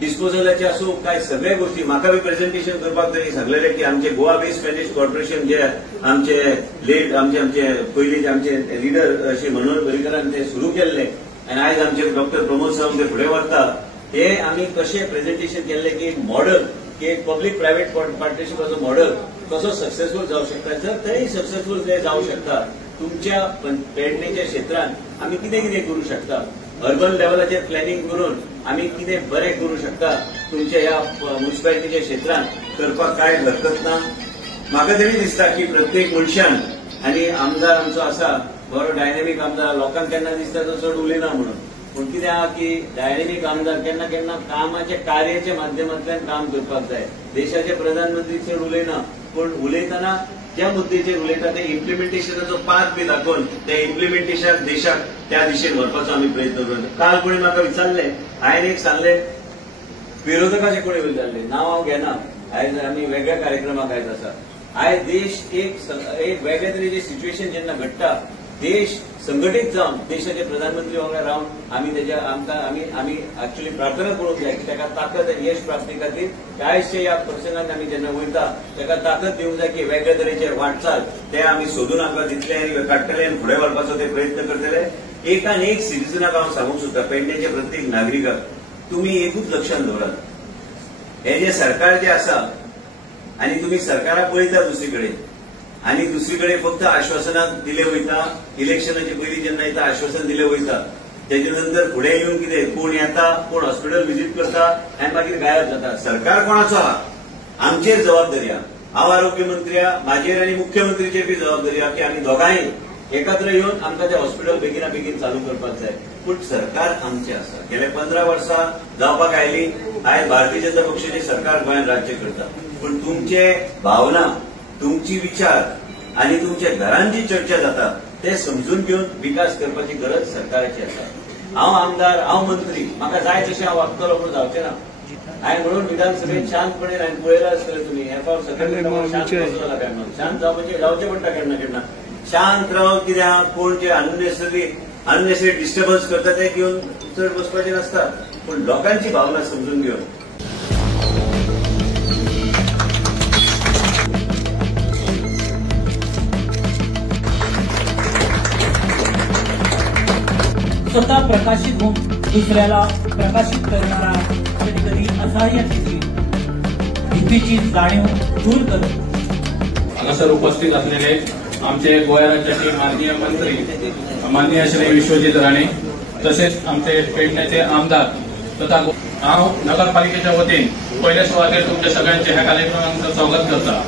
डिस्पोजलाचे असो काय सगळे गोष्टी म्हाका बी प्रेझेंटेशन करपाक तरी सांगलेले की आमचे गोवा बेस्ड मॅनेज कॉर्पोरेशन जे आमचे लेट आमचे पयलीं आमचे लिडर अशे मनोहर पर्रीकरान ते सुरू केल्ले आनी आयज आमचे डॉक्टर प्रमोद सावंत ते फुडें व्हरता हे आमी कशें प्रेझेंटेशन केल्ले की एक मॉडल की एक पब्लीक प्रायव्हेट पार्टनरशिपाचो मॉडल कसो सक्सेसफूल जावंक शकता जर तेही सक्सेसफूल ते जावंक शकता तुमच्या पेडणेच्या क्षेत्रांत आमी कितें कितें करूं शकता अर्बन लेवलाचेर प्लॅनिंग करून आमी कितें बरें करूं शकता तुमच्या ह्या म्युनिसिपालिटीच्या क्षेत्रांत करपाक कांय हरकत ना म्हाका तरी दिसता की प्रत्येक मनशान आनी आमदार आमचो आसा बरो डायनॅमीक आमदार लोकांक केन्ना दिसता तो चड उलयना म्हणून पूण कितें आहा की डायनॅमीक आमदार केन्ना केन्ना कामाच्या कार्याच्या माध्यमांतल्यान काम करपाक जाय देशाचे प्रधानमंत्री चड उलयना पूण उलयतना ज्या मुद्द्याचेर उलयता ते इम्प्लिमेंटेशनाचो पाथ बी दाखोवन ते इम्प्लिमेंटेशन देशाक त्या दिशेन व्हरपाचो आमी प्रयत्न करता काल कोणी म्हाका विचारले हांवें एक सांगले विरोधकाचे कोणी विचारले नांव हांव घेना आयज आमी वेगळ्या कार्यक्रमाक आयज आसा आयज देश एक वेगळ्या तरेचें सिच्युएशन जेन्ना घडटा देश संघटीत जावन देशाचे प्रधानमंत्री वांगडा रावन आमी तेज्या आमी एक्चुअली प्रार्थना करूंक जाय की ताका ताकद यश प्राप्ती खातीर आयजच्या ह्या प्रसंगात आमी जेन्ना वयता ताका ताकद दिवंक जाय की वेगळ्या तरेचे वाटचाल ते आमी सोदून आमकां दितले आनी काडटले आनी फुडें व्हरपाचो ते प्रयत्न करतले एकान एक सिटीजनाक हांव सांगूंक सोदता पेडणेच्या प्रत्येक नागरिकाक तुमी एकूच लक्षांत दवरात हे जे सरकार जे आसा आनी तुमी सरकाराक पळयता दुसरे कडेन आनी दुसरीकडे फक्त आश्वासनां दिले वयता इलेक्शनाचे पयलीं जेन्ना येता आश्वासन दिले वयता तेजे नंतर फुडें येवन कितें कोण येता कोण हॉस्पिटल व्हिजीट करता आनी मागीर गायब जाता सरकार कोणाचो आहा आमचेर जबाबदारी आहा हांव आरोग्य मंत्री आहा म्हाजेर आनी मुख्यमंत्रीचेर बी जबाबदारी आहा की आमी दोगांय एकत्र येवन आमकां तें हॉस्पिटल बेगिना बेगीन चालू करपाक जाय पूण सरकार आमचें आसा गेले 15 वर्सां जावपाक आयली आयज भारतीय जनता पक्षाचें सरकार गोंयांत राज्य करता पूण तुमचे भावना तुमची विचार आणि तुमच्या घरांत जी चर्चा जाता ते समजून घेवन विकास करपाची गरज सरकाराची आसा हांव आमदार हांव मंत्री म्हाका जाय तशें हांव वागतलो पूण जावचें ना हांवें म्हणून विधानसभेत शांतपणे हांवें पळयलां आसतलें तुमी एफआर सकयल शांत जावचें पडटा केन्ना केन्ना शांत रावन कितें आहा कोण जे अननेसेसरी डिस्टर्बन्स करता ते घेवन चड बसपाचें नासता पूण लोकांची भावना समजून घेवन स्वतः प्रकाशित होऊन दुसऱ्याला प्रकाशित करणारा कधी कधी असहाय्यतेची भीतीची जाणीव दूर करतो हांगासर उपस्थित असलेले आमचे गोंय राज्याचे माननीय मंत्री माननीय श्री विश्वजीत राणे तसेच आमचे पेडण्याचे आमदार तथा हांव नगरपालिकेच्या वतीन पयल्या सुवातेर तुमच्या सगळ्यांचे ह्या कार्यक्रमांत स्वागत करता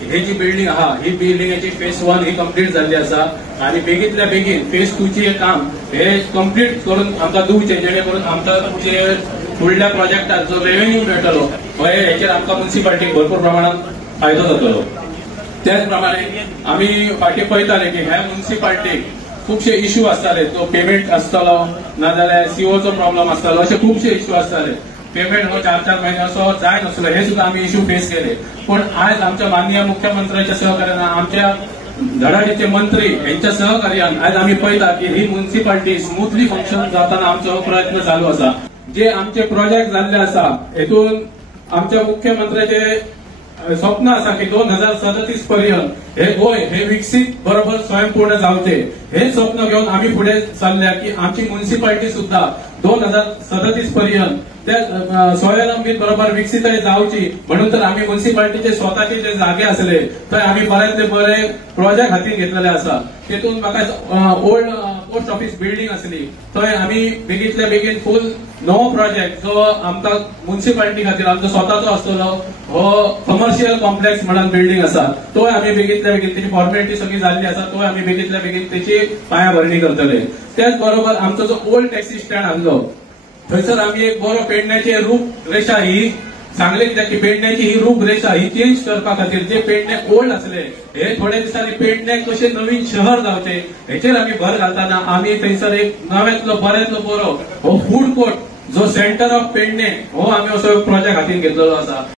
ही जी बिल्डिंग आहा ही बिल्डिंगाची फेज 1 ही कंप्लीट जाल्ली आसा आणि बेगीतल्या बेगीन फेज 2 चे काम हे कंप्लीट करून आमकां दिवचे जेणे करून आमकां जे फुडल्या प्रोजेक्टात जो रेव्हेन्यू मेळटलो हेचेर आमकां म्युनिसिपालिटीक भरपूर प्रमाणात फायदो जातलो त्याच प्रमाणे आमी फाटीं पळयताले की ह्या म्युनिसिपालिटीक खूबशे इश्यू आसताले तो पेमेंट आसतालो नाजाल्यार सीओचो प्रॉब्लेम आसतालो अशे खूबशे इश्यू आसताले पेमेंट हो 4-4 महिने असो जाय नासलो हे सुद्धा आम्ही इश्यू फेस केले पण आज आमच्या माननीय मुख्यमंत्र्यांच्या सहकार्यान आमच्या धडाडीचे मंत्री यांच्या सहकार्यान आज आम्ही पळयता की ही म्युनिसिपालिटी स्मूथली फंक्शन जाताना आमचो प्रयत्न चालू आसा जे आमचे प्रोजेक्ट जाल्ले आसा हेतून आमच्या मुख्यमंत्र्याचे स्वप्न आसा की 2037 पर्यंत हे गोंय हे विकसित बरोबर स्वयंपूर्ण जावचे हे स्वप्न घेऊन आम्ही पुढे चालल्या की आमची म्युनिसिपालिटी सुद्धा 2037 पर्यंत त्या स्वावलंबी बरोबर विकसित जावची म्हणून तर आम्ही म्युनिसिपालिटीचे स्वतःचे जे जागे असले थंय आम्ही बऱ्यातले बरे प्रोजेक्ट हाती घेतलेले आसा तेतून म्हाका ओल्ड पोस्ट ऑफिस बिल्डिंग असली थंय आम्ही बेगीतल्या बेगीन फुल नवो प्रोजेक्ट जो आमकां म्युनिसिपालिटी खातीर आमचो स्वताचो आसतलो हो कमर्शियल कॉम्प्लेक्स म्हणून बिल्डिंग आसा तो आम्ही बेगीतल्या बेगीन तेची फॉर्मेलिटी सगळी जाल्ली आसा तो आम्ही बेगीतल्या बेगीन तेची पायाभरणी करतले त्याच बरोबर आमचो जो ओल्ड टॅक्सी स्टँड आसलो थंयसर आम्ही एक बरो पेडण्याची रूपरेषा ही सांगले की पेडण्याची ही रूपरेषा ही चेंज करपा खातीर जे पेडणे ओल्ड असले हे थोड्या दिसांनी पेडणे कशें नवीन शहर जावचे हेचेर आम्ही भर घालताना आम्ही थंयसर एक नव्यातलो बऱ्यांतलो बरो हो फूड कोर्ट जो सेंटर ऑफ पेडणे हो आम्ही असो प्रोजेक्ट हातीन घेतलेलो आसा